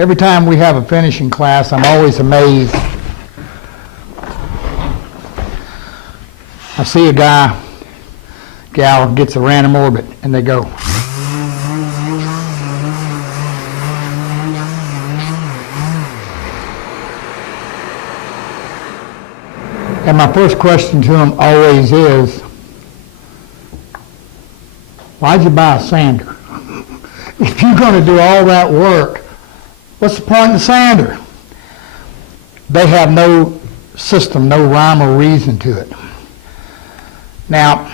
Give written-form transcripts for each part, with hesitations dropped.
Every time we have a finishing class, I'm always amazed. I see a gal gets a random orbit, and they go. And my first question to them always is, why'd you buy a sander? If you're going to do all that work, what's the point of the sander? They have no system, no rhyme or reason to it. Now,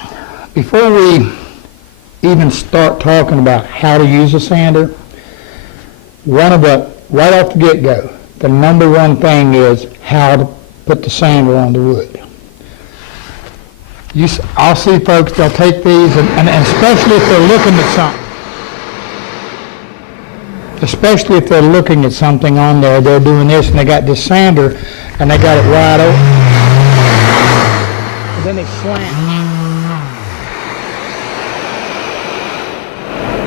before we even start talking about how to use a sander, right off the get-go, the number one thing is how to put the sander on the wood. I'll see folks, they'll take these, and especially if they're looking at something. Especially if they're looking at something on there, they're doing this, and they got this sander, and they got it wide open. And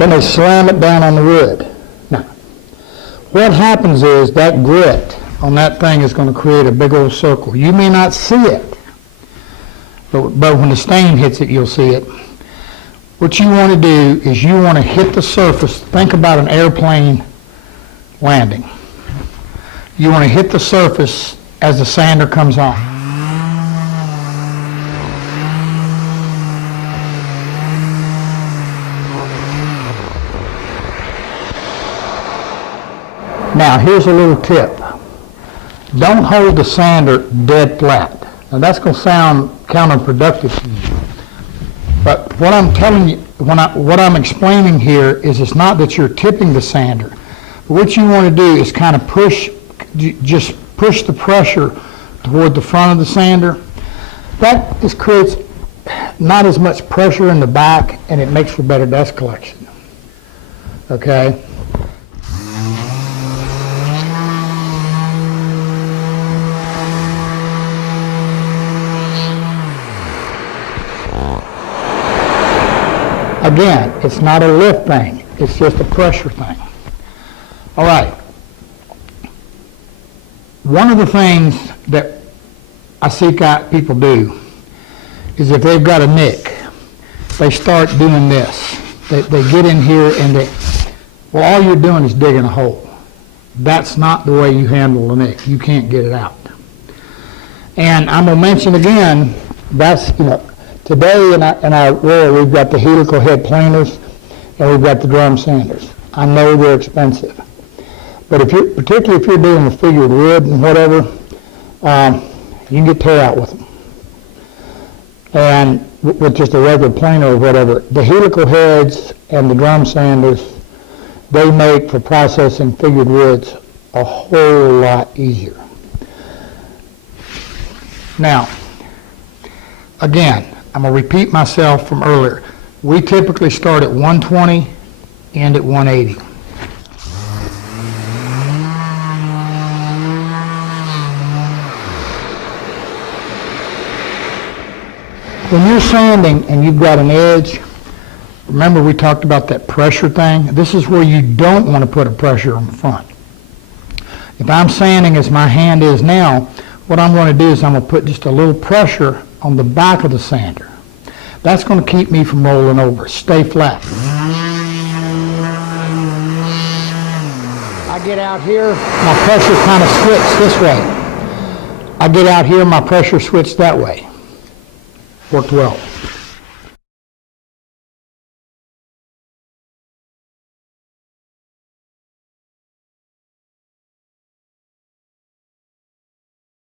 then they slam it down on the wood. Now, what happens is that grit on that thing is going to create a big old circle. You may not see it, but when the stain hits it, you'll see it. What you want to do is you want to hit the surface. Think about an airplane landing. You want to hit the surface as the sander comes on. Now, here's a little tip. Don't hold the sander dead flat. Now, that's going to sound counterproductive to you. But what I'm telling you, what I'm explaining here is it's not that you're tipping the sander. What you want to do is kind of just push the pressure toward the front of the sander. That just creates not as much pressure in the back, and it makes for better dust collection. Okay? Again, it's not a lift thing. It's just a pressure thing. All right. One of the things that I see people do is if they've got a nick, they start doing this. They get in here and all you're doing is digging a hole. That's not the way you handle a nick. You can't get it out. And I'm going to mention again, that's, today in our world, we've got the helical head planers and we've got the drum sanders. I know they're expensive. But particularly if you're doing the figured wood and whatever, you can get tear out with them. And with just a regular planer or whatever, the helical heads and the drum sanders, they make for processing figured woods a whole lot easier. Now, again, I'm going to repeat myself from earlier. We typically start at 120, end at 180. When you're sanding and you've got an edge, remember we talked about that pressure thing? This is where you don't want to put a pressure on the front. If I'm sanding as my hand is now, what I'm going to do is I'm going to put just a little pressure on the back of the sander. That's going to keep me from rolling over. Stay flat. I get out here, my pressure kind of switched this way. I get out here, my pressure switched that way. Worked well.